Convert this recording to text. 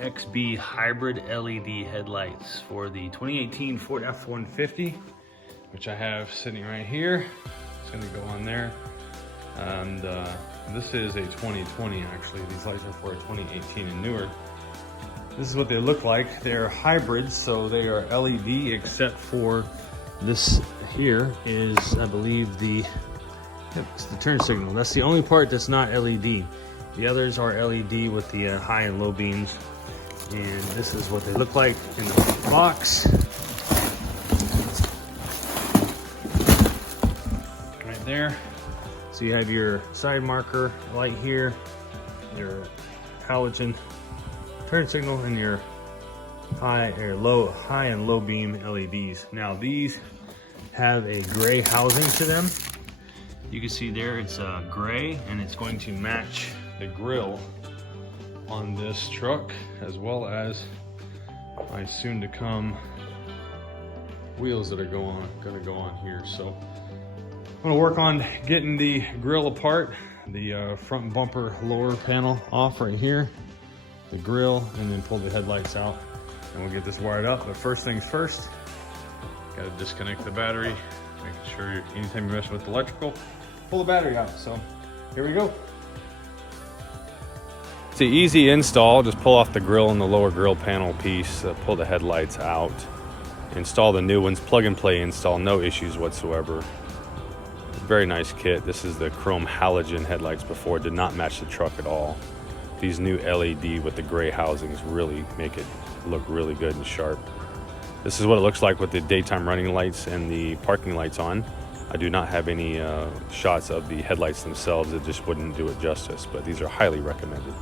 XB Hybrid LED headlights for the 2018 Ford F150, which I have sitting right here. It's gonna go on there. And this is a 2020 actually. These lights are for a 2018 and newer. This is what they look like. They're hybrids, so they are LED, except for this here is, I believe, it's the turn signal. That's the only part that's not LED. The others are LED with the high and low beams. And this is what they look like in the box. Right there. So you have your side marker light here, your halogen turn signal, and your high and low beam LEDs. Now these have a gray housing to them. You can see there it's gray, and it's going to match the grille on this truck, as well as my soon to come wheels that are gonna go on here. So I'm gonna work on getting the grille apart, the front bumper lower panel off right here, the grille, and then pull the headlights out, and we'll get this wired up. But first things first, gotta disconnect the battery, making sure anytime you mess with electrical, pull the battery out. So here we go. It's an easy install. Just pull off the grille and the lower grille panel piece, pull the headlights out, install the new ones, plug and play install, no issues whatsoever. Very nice kit. This is the chrome halogen headlights. Before did not match the truck at all. These new LED with the gray housings really make it look really good and sharp. This is what it looks like with the daytime running lights and the parking lights on. I do not have any shots of the headlights themselves. It just wouldn't do it justice, but these are highly recommended.